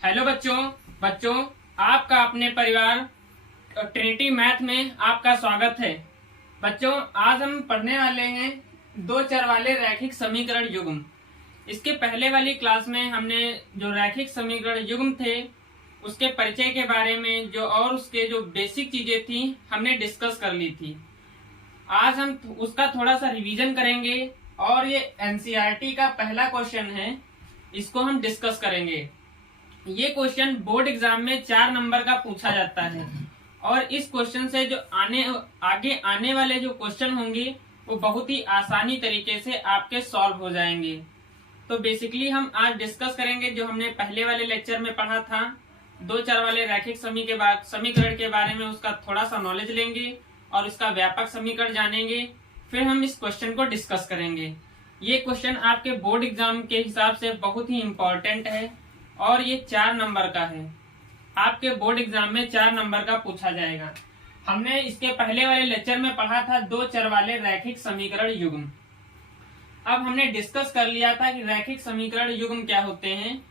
Hello बच्चों आपका अपने परिवार ट्रिनिटी मैथ में आपका स्वागत है। बच्चों, आज हम पढ़ने वाले हैं दो चर वाले रैखिक समीकरण युग्म। इसके पहले वाली क्लास में हमने जो रैखिक समीकरण युग्म थे उसके परिचय के बारे में और उसके जो बेसिक चीजें थी हमने डिस्कस कर ली थी। आज हम उसका थोड़ा सा रिवीजन करेंगे और ये एनसीईआरटी का पहला क्वेश्चन है, इसको हम डिस्कस करेंगे। ये क्वेश्चन बोर्ड एग्जाम में 4 नंबर का पूछा जाता है और इस क्वेश्चन से जो आगे आने वाले जो क्वेश्चन होंगे वो बहुत ही आसानी तरीके से आपके सॉल्व हो जाएंगे। तो बेसिकली हम आज डिस्कस करेंगे जो हमने पहले वाले लेक्चर में पढ़ा था, दो चर वाले रैखिक समीकरण के बारे में उसका थोड़ा सा नॉलेज लेंगे और इसका व्यापक समीकरण जानेंगे। फिर हम इस क्वेश्चन को डिस्कस करेंगे। ये क्वेश्चन आपके बोर्ड एग्जाम के हिसाब से बहुत ही इम्पोर्टेंट है और ये 4 नंबर का है। आपके बोर्ड एग्जाम में 4 नंबर का पूछा जाएगा। हमने इसके पहले वाले लेक्चर में पढ़ा था दो चर वाले रैखिक समीकरण युग्म। अब हमने डिस्कस कर लिया था कि रैखिक समीकरण युग्म क्या होते हैं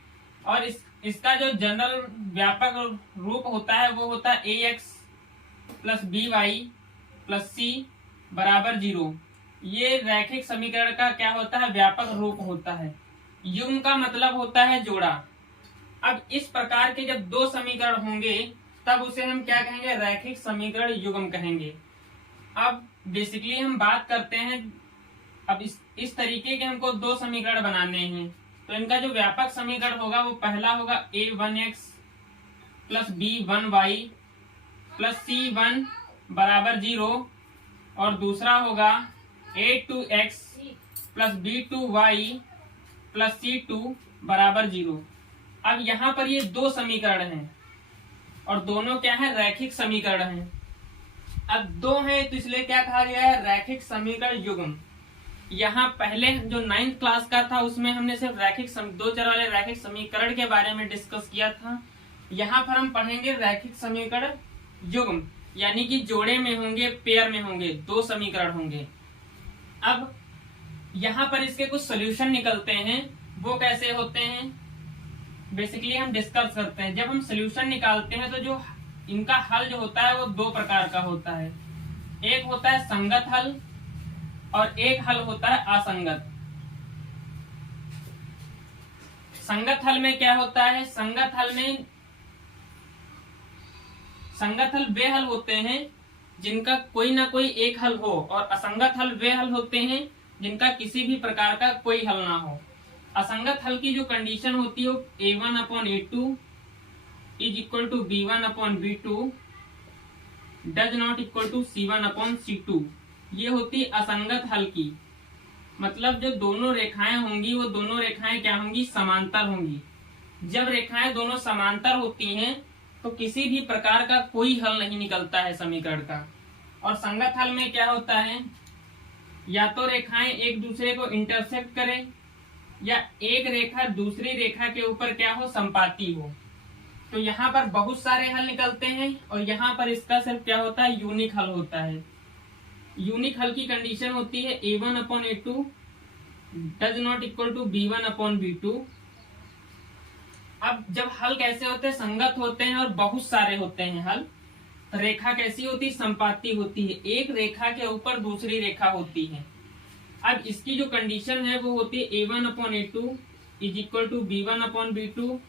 और इसका जो जनरल व्यापक रूप होता है वो होता है ax plus by plus c बराबर 0। ये रैखिक समीकरण का क्या होता है, व्यापक रूप होता है। युग्म का मतलब होता है जोड़ा। अब इस प्रकार के जब दो समीकरण होंगे तब उसे हम क्या कहेंगे, रैखिक समीकरण युग्म कहेंगे। अब बेसिकली हम बात करते हैं, अब इस तरीके के हमको दो समीकरण बनाने हैं तो इनका जो व्यापक समीकरण होगा वो पहला होगा a1x plus b1y plus c1 बराबर 0 और दूसरा होगा a2x plus b2y plus c2 बराबर 0। अब यहाँ पर ये दो समीकरण हैं और दोनों क्या है, रैखिक समीकरण हैं। अब दो हैं तो इसलिए क्या कहा गया है, रैखिक समीकरण युग्म। यहाँ पहले जो 9th क्लास का था उसमें हमने सिर्फ दो चर वाले रैखिक समीकरण के बारे में डिस्कस किया था। यहाँ पर हम पढ़ेंगे रैखिक समीकरण युग्म, यानी कि जोड़े में होंगे, पेयर में होंगे, दो समीकरण होंगे। अब यहाँ पर इसके कुछ सोल्यूशन निकलते हैं, वो कैसे होते हैं बेसिकली हम डिस्कस करते हैं। जब हम सोल्यूशन निकालते हैं तो जो इनका हल जो होता है वो दो प्रकार का होता है। एक होता है संगत हल और एक हल होता है असंगत। संगत हल में क्या होता है, संगत हल वे हल होते हैं जिनका कोई ना कोई एक हल हो और असंगत हल वे हल होते हैं जिनका किसी भी प्रकार का कोई हल ना हो। असंगत हल की जो कंडीशन होती है a1/a2 is equal to b1/b2 does not equal to c1/c2। ये होती असंगत हल की, मतलब जो दोनों रेखाएं होंगी वो दोनों रेखाएं क्या होंगी, समांतर होंगी। जब रेखाएं दोनों समांतर होती हैं तो किसी भी प्रकार का कोई हल नहीं निकलता है समीकरण का। और संगत हल में क्या होता है, या तो रेखाएं एक दूसरे को इंटरसेक्ट करें या एक रेखा दूसरी रेखा के ऊपर क्या हो, संपाती हो। तो यहाँ पर बहुत सारे हल निकलते हैं और यहाँ पर इसका सिर्फ क्या होता है, यूनिक हल होता है। यूनिक हल की कंडीशन होती है a1/a2 does not equal to b1/b2। अब जब हल कैसे होते हैं, संगत होते हैं और बहुत सारे होते हैं हल। रेखा कैसी होती है, संपाती होती है, एक रेखा के ऊपर दूसरी रेखा होती है। अब इसकी जो कंडीशन है वो होती है a1/a2 is equal to b1/b2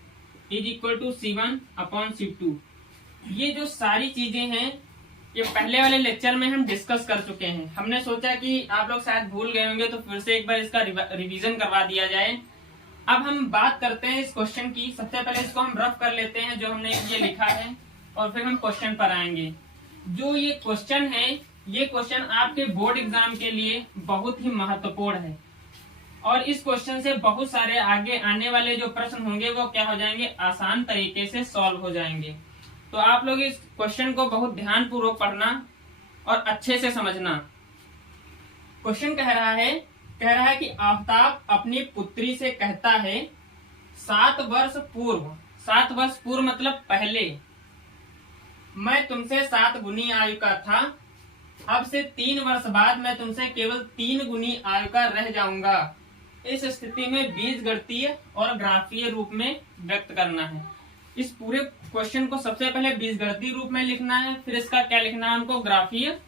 is equal to c1/c2। ये जो सारी चीजें हैं ये पहले वाले लेक्चर में हम डिस्कस कर चुके हैं। हमने सोचा कि आप लोग शायद भूल गए होंगे तो फिर से एक बार इसका रिवीजन करवा दिया जाए। अब हम बात करते हैं इस क्वेश्चन की। सबसे पहले इसको हम रफ कर लेते हैं जो हमने ये लिखा है और फिर हम क्वेश्चन पर आएंगे। जो ये क्वेश्चन है, ये क्वेश्चन आपके बोर्ड एग्जाम के लिए बहुत ही महत्वपूर्ण है और इस क्वेश्चन से बहुत सारे आगे आने वाले जो प्रश्न होंगे वो क्या हो जाएंगे, आसान तरीके से सॉल्व हो जाएंगे। तो आप लोग इस क्वेश्चन को बहुत ध्यान पूर्वक पढ़ना और अच्छे से समझना। क्वेश्चन कह रहा है कि आफ्ताब अपनी पुत्री से कहता है 7 वर्ष पूर्व मतलब पहले मैं तुमसे 7 गुनी आयु का था, अब से 3 वर्ष बाद मैं तुमसे केवल 3 गुनी आयु का रह जाऊंगा। इस स्थिति में बीजगणितीय और ग्राफीय रूप में व्यक्त करना है। इस पूरे क्वेश्चन को सबसे पहले बीजगणितीय रूप में लिखना है, फिर इसका क्या लिखना है, हमको ग्राफीय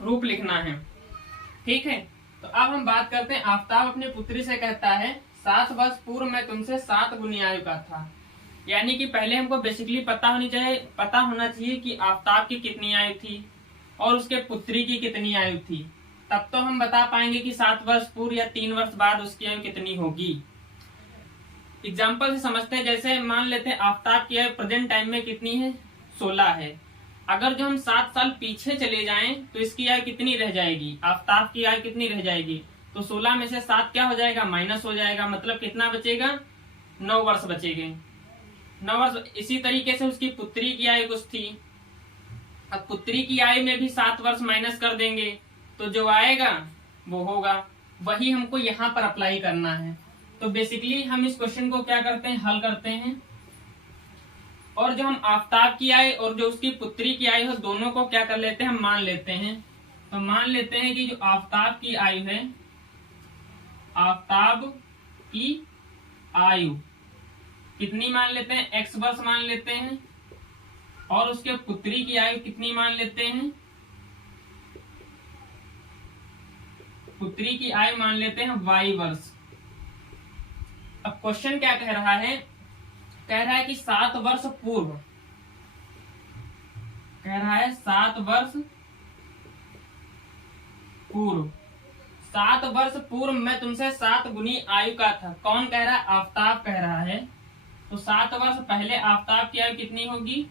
रूप लिखना है। ठीक है, तो अब हम बात करते हैं। आफताब अपनी पुत्री से कहता है 7 वर्ष पूर्व मैं तुमसे 7 गुनी आयु का था। यानी कि पहले हमको बेसिकली पता होना चाहिए कि आफताब की कितनी आयु थी और उसके पुत्री की कितनी आयु थी, तब तो हम बता पाएंगे कि 7 वर्ष पूर्व या 3 वर्ष बाद उसकी आयु कितनी होगी। एग्जाम्पल से समझते हैं। जैसे मान लेते हैं आफताब की आयु प्रेजेंट टाइम में कितनी है, 16 है। अगर जो हम 7 साल पीछे चले जाएं तो इसकी आयु कितनी रह जाएगी, आफताब की आयु कितनी रह जाएगी, तो 16 में से 7 क्या हो जाएगा, माइनस हो जाएगा, मतलब कितना बचेगा, 9 वर्ष बचेंगे, 9 वर्ष। इसी तरीके से उसकी पुत्री की आयु कुछ थी। अब पुत्री की आयु में भी 7 वर्ष माइनस कर देंगे तो जो आएगा वो होगा, वही हमको यहाँ पर अप्लाई करना है। तो बेसिकली हम इस क्वेश्चन को क्या करते हैं, हल करते हैं, और जो हम आफताब की आयु और जो उसकी पुत्री की आयु है दोनों को क्या कर लेते हैं, हम मान लेते हैं। तो मान लेते हैं कि जो आफताब की आयु है, आफताब की आयु कितनी मान लेते हैं, x वर्ष मान लेते हैं, और उसके पुत्री की आयु कितनी मान लेते हैं, पुत्री की आयु मान लेते हैं y वर्ष। अब क्वेश्चन क्या कह रहा है, कह रहा है कि 7 वर्ष पूर्व, कह रहा है 7 वर्ष पूर्व, 7 वर्ष पूर्व मैं तुमसे 7 गुनी आयु का था। कौन कह रहा है, आफताब कह रहा है। तो 7 वर्ष पहले आफताब की आयु कितनी होगी,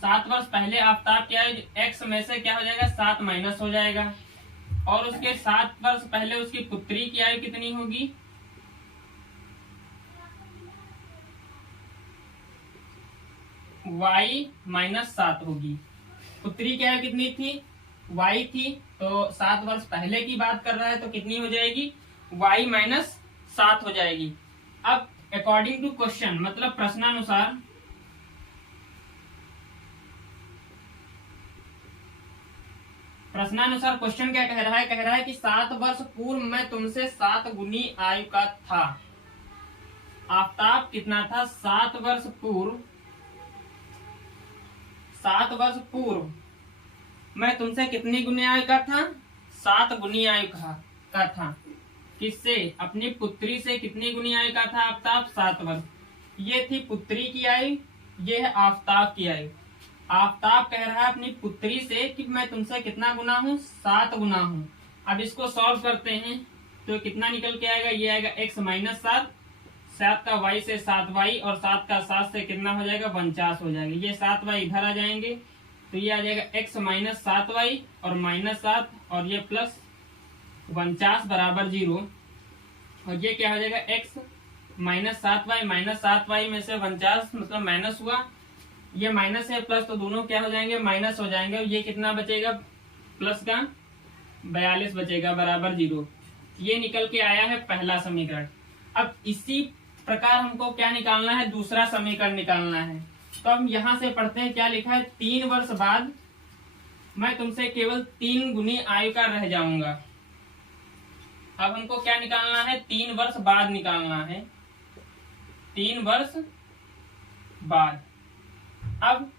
7 वर्ष पहले आफताब की आयु x में से क्या हो जाएगा, 7 माइनस हो जाएगा, और उसके 7 वर्ष पहले उसकी पुत्री की आयु कितनी होगी, y माइनस 7 होगी। पुत्री की आयु कितनी थी, y थी, तो 7 वर्ष पहले की बात कर रहा है तो कितनी हो जाएगी, y माइनस 7 हो जाएगी। अब अकॉर्डिंग टू क्वेश्चन, मतलब प्रश्नानुसार, क्वेश्चन क्या कह रहा है कि 7 वर्ष पूर्व मैं तुमसे 7 गुनी आयु का था। आफताब कितना था, 7 वर्ष पूर्व, 7 वर्ष पूर्व मैं तुमसे कितनी गुनी आयु का था, 7 गुनी आयु का था। किससे, अपनी पुत्री से कितनी गुनी आयु का था आफताब, 7 वर्ष। ये थी पुत्री की आयु, ये है आफताब की आयु। आफताब कह रहा है अपनी पुत्री से कि मैं तुमसे कितना गुना हूँ, 7 गुना हूँ। अब इसको सॉल्व करते हैं तो कितना निकल के आएगा, ये आएगा x माइनस 7, 7 का y से 7y, और 7 का 7 से कितना हो जाएगा, 49 हो जाएगा। ये 7y इधर आ जाएंगे तो ये आ जाएगा x माइनस 7y और माइनस 7, और ये प्लस 49 बराबर 0, और ये क्या हो जाएगा, x minus 7y, minus 7y में से 49 मतलब माइनस हुआ, ये माइनस है प्लस, तो दोनों क्या हो जाएंगे, माइनस हो जाएंगे, और ये कितना बचेगा, प्लस का 42 बचेगा बराबर 0। ये निकल के आया है पहला समीकरण। अब इसी प्रकार हमको क्या निकालना है, दूसरा समीकरण निकालना है। तो हम यहाँ से पढ़ते हैं, क्या लिखा है, 3 वर्ष बाद मैं तुमसे केवल 3 गुनी आयु का रह जाऊंगा। अब हमको क्या निकालना है, 3 वर्ष बाद निकालना है, 3 वर्ष बाद। अब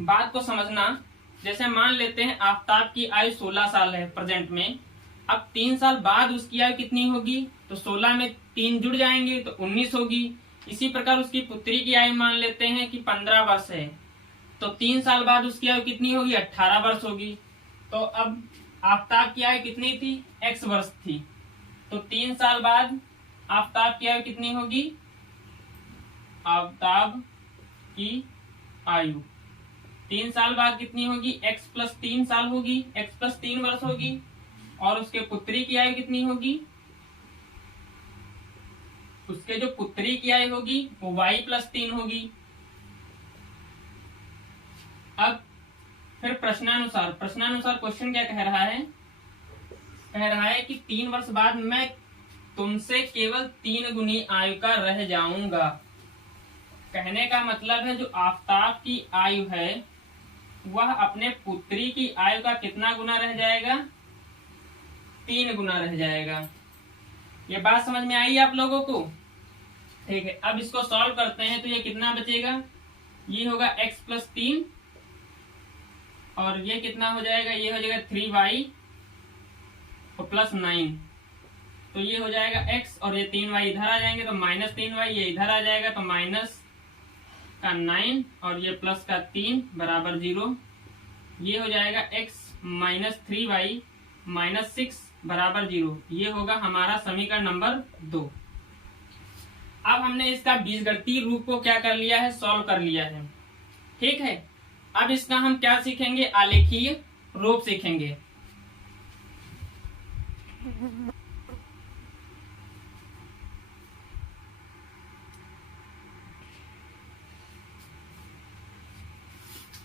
बात को समझना, जैसे मान लेते हैं आफताब की आयु 16 साल है प्रेजेंट में। अब 3 साल बाद उसकी आयु कितनी होगी, तो 16 में 3 जुड़ जाएंगे तो 19 होगी। इसी प्रकार उसकी पुत्री की आयु मान लेते हैं कि 15 वर्ष है, तो 3 साल बाद उसकी आयु कितनी होगी, 18 वर्ष होगी। तो अब आफताब की आयु कितनी थी, x वर्ष थी, तो 3 साल बाद आफताब की आयु कितनी होगी, आफताब की आयु 3 साल बाद कितनी होगी, x प्लस 3 साल होगी, x प्लस 3 वर्ष होगी, और उसके पुत्री की आयु कितनी होगी, उसके जो पुत्री की आयु होगी वो y प्लस 3 होगी। अब फिर प्रश्नानुसार क्वेश्चन क्या कह रहा है, कह रहा है कि 3 वर्ष बाद मैं तुमसे केवल 3 गुनी आयु का रह जाऊंगा। कहने का मतलब है जो आफताब की आयु है वह अपने पुत्री की आयु का कितना गुना रह जाएगा, 3 गुना रह जाएगा। ये बात समझ में आई आप लोगों को? ठीक है, अब इसको सॉल्व करते हैं तो ये कितना बचेगा, ये होगा x प्लस 3 और ये कितना हो जाएगा, ये हो जाएगा 3y और प्लस 9, तो ये हो जाएगा x और ये 3y इधर आ जाएंगे तो माइनस 3y, ये इधर आ जाएगा तो माइनस का 9 और ये प्लस का 3 बराबर 0। ये हो जाएगा x माइनस 3y माइनस 6 बराबर 0। ये होगा हमारा समीकरण नंबर 2। अब हमने इसका बीजगणितीय रूप को क्या कर लिया है, सॉल्व कर लिया है। ठीक है, अब इसका हम क्या सीखेंगे, आलेखीय रूप सीखेंगे।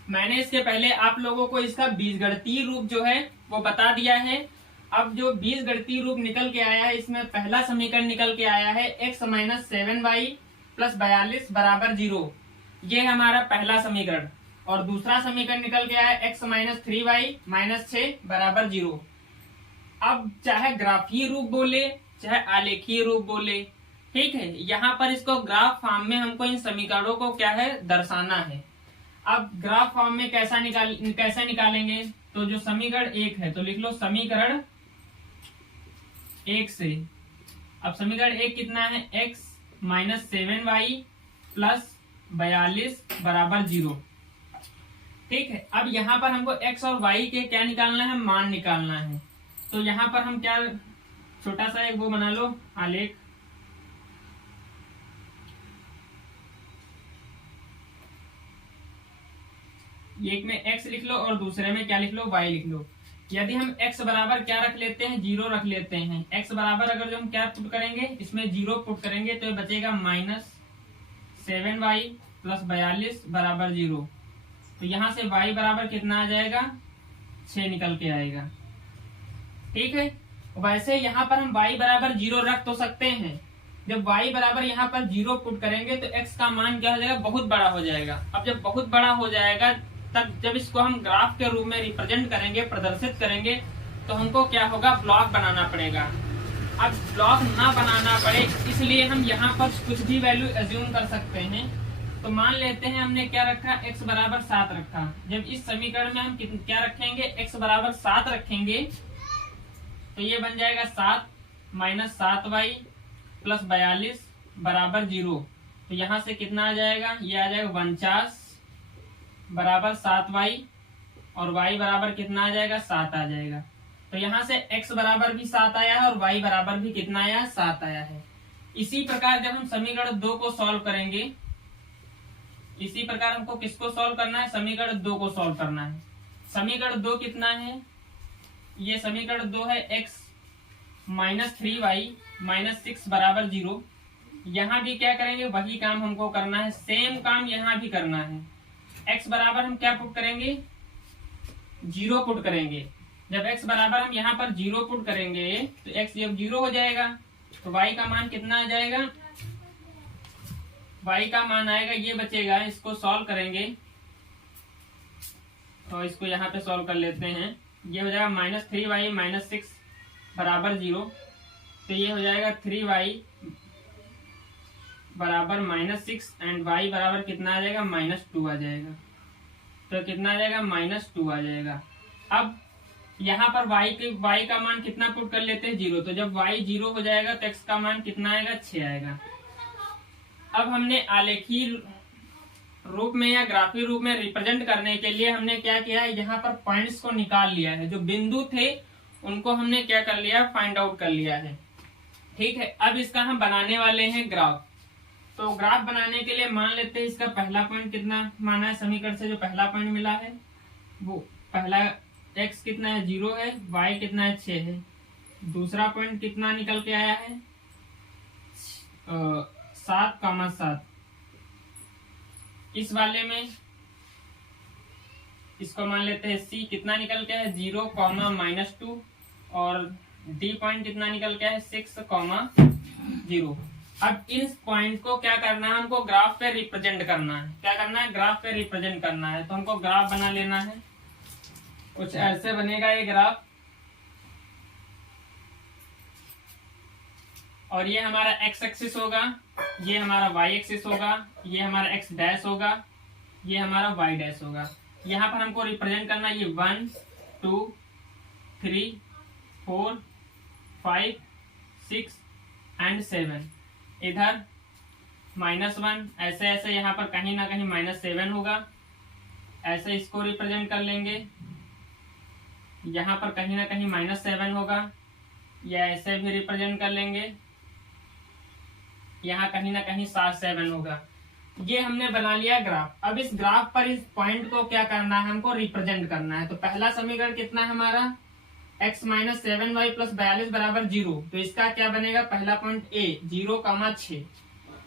मैंने इसके पहले आप लोगों को इसका बीजगणितीय रूप जो है वो बता दिया है। अब जो बीजगणितीय रूप निकल के आया है, इसमें पहला समीकरण निकल के आया है x माइनस 7y प्लस 42 बराबर 0। ये है हमारा पहला समीकरण। और दूसरा समीकरण निकल के आया है x माइनस 3y माइनस 6 बराबर 0। अब चाहे ग्राफीय रूप बोले चाहे आलेखीय रूप बोले, ठीक है, यहाँ पर इसको ग्राफ फॉर्म में हमको इन समीकरणों को क्या है, दर्शाना है। अब ग्राफ फॉर्म में कैसे निकालेंगे, तो जो समीकरण 1 है तो लिख लो समीकरण 1 से। अब समीकरण 1 कितना है, x माइनस 7y प्लस 42 बराबर 0। ठीक है, अब यहाँ पर हमको x और y के क्या निकालना है, मान निकालना है। तो यहाँ पर हम क्या, छोटा सा एक वो बना लो आलेख। एक में x लिख लो और दूसरे में क्या लिख लो, y लिख लो। यदि हम x बराबर क्या रख लेते हैं, 0 रख लेते हैं। x बराबर अगर जो हम क्या पुट करेंगे, इसमें 0 पुट करेंगे तो ये बचेगा माइनस 7y प्लस 42 बराबर 0। तो यहाँ से y बराबर कितना आ जाएगा, 6 निकल के आएगा। ठीक है, वैसे यहाँ पर हम y बराबर 0 रख तो सकते हैं। जब y बराबर यहाँ पर 0 पुट करेंगे तो x का मान क्या हो जाएगा, बहुत बड़ा हो जाएगा। अब जब बहुत बड़ा हो जाएगा तब जब इसको हम ग्राफ के रूप में रिप्रेजेंट करेंगे, प्रदर्शित करेंगे, तो हमको क्या होगा, ब्लॉक बनाना पड़ेगा। अब ब्लॉक ना बनाना पड़े इसलिए हम यहाँ पर कुछ भी वैल्यू एज्यूम कर सकते हैं। तो मान लेते हैं हमने क्या रखा, x बराबर 7 रखा। जब इस समीकरण में हम क्या रखेंगे, x बराबर 7 रखेंगे तो ये बन जाएगा 7 माइनस 7y प्लस 42 बराबर 0। तो यहाँ से कितना आ जाएगा, ये आ जाएगा 49 बराबर 7y और y बराबर कितना आ जाएगा, 7 आ जाएगा। तो यहाँ से x बराबर भी 7 आया है और y बराबर भी कितना आया है, 7 आया है। इसी प्रकार जब हम समीकरण 2 को सॉल्व करेंगे, इसी प्रकार हमको किसको सॉल्व करना है, समीकरण 2 को सॉल्व करना है। समीकरण 2 कितना है, ये समीकरण 2 है x माइनस 3y माइनस 6 बराबर 0। यहाँ भी क्या करेंगे, वही काम हमको करना है, सेम काम यहाँ भी करना है। x बराबर हम क्या पुट करेंगे, 0 पुट करेंगे। जब x बराबर हम यहाँ पर 0 पुट करेंगे तो x जब 0 हो जाएगा तो y का मान कितना आ जाएगा, y का मान आएगा, ये बचेगा, इसको सॉल्व करेंगे तो इसको यहाँ पे सॉल्व कर लेते हैं। ये हो जाएगा माइनस 3y माइनस 6 बराबर 0। तो ये हो जाएगा 3y बराबर माइनस 6 एंड y बराबर कितना आ जाएगा, माइनस 2 आ जाएगा। तो कितना आ जाएगा, माइनस 2 आ जाएगा। अब यहाँ पर y का मान कितना पुट कर लेते हैं, 0। तो जब y 0 हो जाएगा तो x का मान कितना आएगा, 6 आएगा। अब हमने आलेखीय रूप में या ग्राफीय रूप में रिप्रेजेंट करने के लिए हमने क्या किया है, यहाँ पर पॉइंट्स को निकाल लिया है। जो बिंदु थे उनको हमने क्या कर लिया, फाइंड आउट कर लिया है। ठीक है, अब इसका हम बनाने वाले हैं ग्राफ। तो ग्राफ बनाने के लिए मान लेते हैं इसका पहला पॉइंट कितना माना है, समीकरण से जो पहला पॉइंट मिला है वो पहला x कितना है, 0 है, y कितना है, 6 है। दूसरा पॉइंट कितना निकल के आया है, 7,7। इस वाले में इसको मान लेते हैं c कितना निकल के है, 0, -2 और d पॉइंट कितना निकल के है, 6,0। अब इस पॉइंट को क्या करना है, हमको ग्राफ पे रिप्रेजेंट करना है। क्या करना है, ग्राफ पे रिप्रेजेंट करना है। तो हमको ग्राफ बना लेना है। कुछ ऐसे बनेगा ये ग्राफ। और ये हमारा एक्स एक्सिस होगा, ये हमारा वाई एक्सिस होगा, ये हमारा एक्स डैश होगा, ये हमारा वाई डैश होगा। यहाँ पर हमको रिप्रेजेंट करना ये 1 2 3 4 5 6 एंड 7। इधर -1, ऐसे ऐसे यहाँ पर कहीं ना कहीं -7 होगा, ऐसे इसको रिप्रेजेंट कर लेंगे। यहाँ पर कहीं ना कहीं -7 होगा, या ऐसे भी रिप्रेजेंट कर लेंगे। यहाँ कहीं ना कहीं 7 होगा। ये हमने बना लिया ग्राफ। अब इस ग्राफ पर इस पॉइंट को क्या करना है, हमको रिप्रेजेंट करना है। तो पहला समीकरण कितना है हमारा, x - 7y + 42 = 0। तो इसका क्या बनेगा, पहला पॉइंट A 0,6।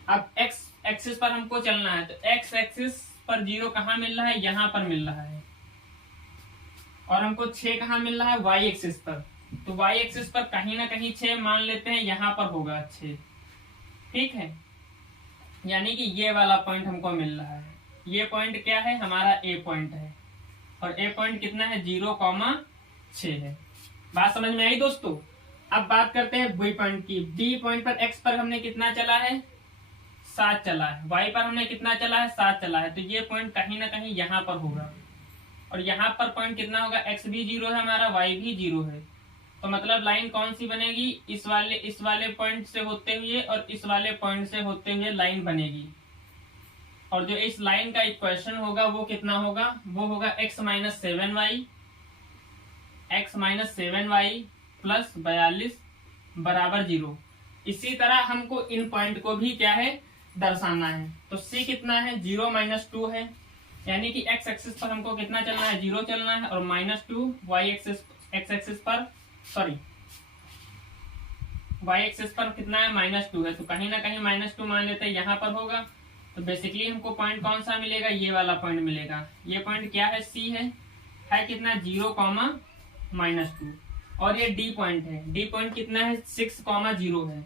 अब x एक्सिस पर हमको चलना है, तो x एक्सिस पर 0 कहाँ मिल रहा है, यहाँ पर मिल रहा है। और हमको 6 कहाँ मिल रहा है, y एक्सिस पर। तो y एक्सिस पर कहीं ना कहीं 6 मान लेते हैं, यहाँ पर होगा 6। ठीक है, यानी कि ये वाला पॉइंट हमको मिल रहा है। ये पॉइंट क्या है, हमारा A पॉइंट है। और A पॉइंट कितना है, 0,6 है। बात समझ में आई दोस्तों। अब बात करते हैं B पॉइंट की। B पॉइंट पर x पर हमने कितना चला है, 7 चला है। y पर हमने कितना चला है, 7 चला है। तो ये पॉइंट कहीं ना कहीं यहाँ पर होगा। और यहाँ पर पॉइंट कितना होगा, x भी 0 है हमारा, y भी 0 है। तो मतलब लाइन कौन सी बनेगी, इस वाले पॉइंट से होते हुए और इस वाले पॉइंट से होते हुए लाइन बनेगी। और जो इस लाइन का इक्वेशन होगा वो कितना होगा, वो होगा x - 7y + 42 = 0। इसी तरह हमको इन पॉइंट को भी क्या है, दर्शाना है। तो c कितना है, 0 - 2 है। यानी कि x एक्सिस पर हमको कितना चलना है, 0 चलना है। और -2 y एक्सिस पर y एक्सिस पर कितना है, -2 है। तो कहीं ना कहीं -2 मान लेते हैं, यहाँ पर होगा। तो बेसिकली हमको पॉइंट कौन सा मिलेगा, ये वाला पॉइंट मिलेगा। ये पॉइंट क्या है, C है कितना, 0,-2। और ये D पॉइंट है। D पॉइंट कितना है, 6,0 है।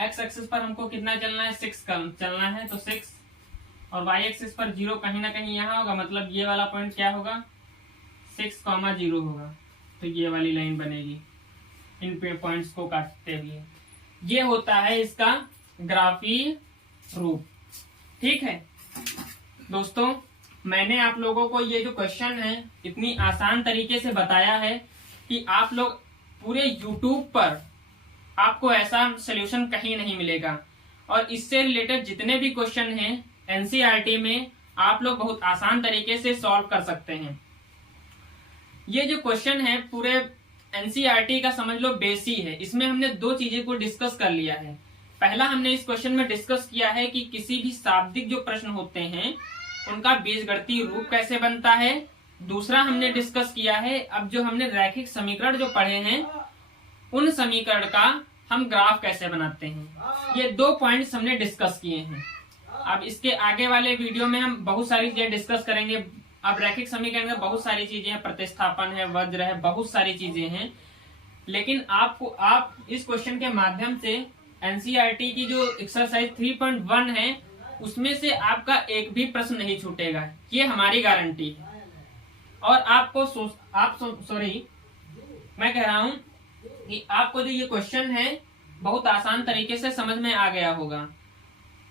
x एक्सिस पर हमको कितना चलना है, 6 चलना है। तो 6 और y एक्सिस पर 0 कहीं ना कहीं यहाँ होगा। मतलब ये वाला पॉइंट क्या होगा, 6,0 होगा। तो ये वाली लाइन बनेगी इन पॉइंट्स को काटते हुए। ये होता है इसका ग्राफीय रूप। ठीक है दोस्तों, मैंने आप लोगों को ये जो क्वेश्चन है इतनी आसान तरीके से बताया है कि आप लोग पूरे YouTube पर आपको ऐसा सलूशन कहीं नहीं मिलेगा। और इससे रिलेटेड जितने भी क्वेश्चन हैं NCERT में आप लोग बहुत आसान तरीके से सॉल्व कर सकते हैं। ये जो क्वेश्चन है पूरे NCERT का समझ लो बेस ही है। इसमें हमने 2 चीजें को डिस्कस कर लिया है। पहला हमने इस क्वेश्चन में डिस्कस किया है कि किसी भी शाब्दिक जो प्रश्न होते हैं उनका बीजगणितीय रूप कैसे बनता है। दूसरा हमने डिस्कस किया है, अब जो हमने रैखिक समीकरण जो पढ़े हैं उन समीकरण का हम ग्राफ कैसे बनाते हैं। ये 2 पॉइंट्स हमने डिस्कस किए हैं। अब इसके आगे वाले वीडियो में हम बहुत सारी चीजें डिस्कस करेंगे। अब रैखिक समीकरण में बहुत सारी चीजें हैं, प्रतिस्थापन है, वज्र है, बहुत सारी चीजें हैं। लेकिन आप इस क्वेश्चन के माध्यम से NCERT की जो एक्सरसाइज 3.1 है उसमें से आपका एक भी प्रश्न नहीं छूटेगा, ये हमारी गारंटी है। और मैं कह रहा हूं कि आपको जो ये क्वेश्चन है बहुत आसान तरीके से समझ में आ गया होगा।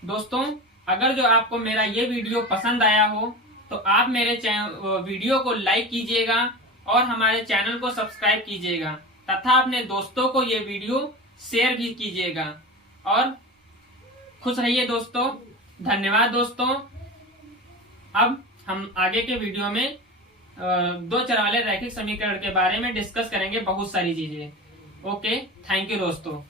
दोस्तों, अगर जो आपको मेरा ये वीडियो पसंद आया हो तो आप मेरे वीडियो को लाइक कीजिएगा और हमारे चैनल को सब्सक्राइब कीजिएगा तथा अपने दोस्तों को ये वीडियो शेयर भी कीजिएगा। और खुश रहिए दोस्तों। धन्यवाद दोस्तों। अब हम आगे के वीडियो में 2 चर वाले रैखिक समीकरण के बारे में डिस्कस करेंगे बहुत सारी चीजें। ओके, थैंक यू दोस्तों।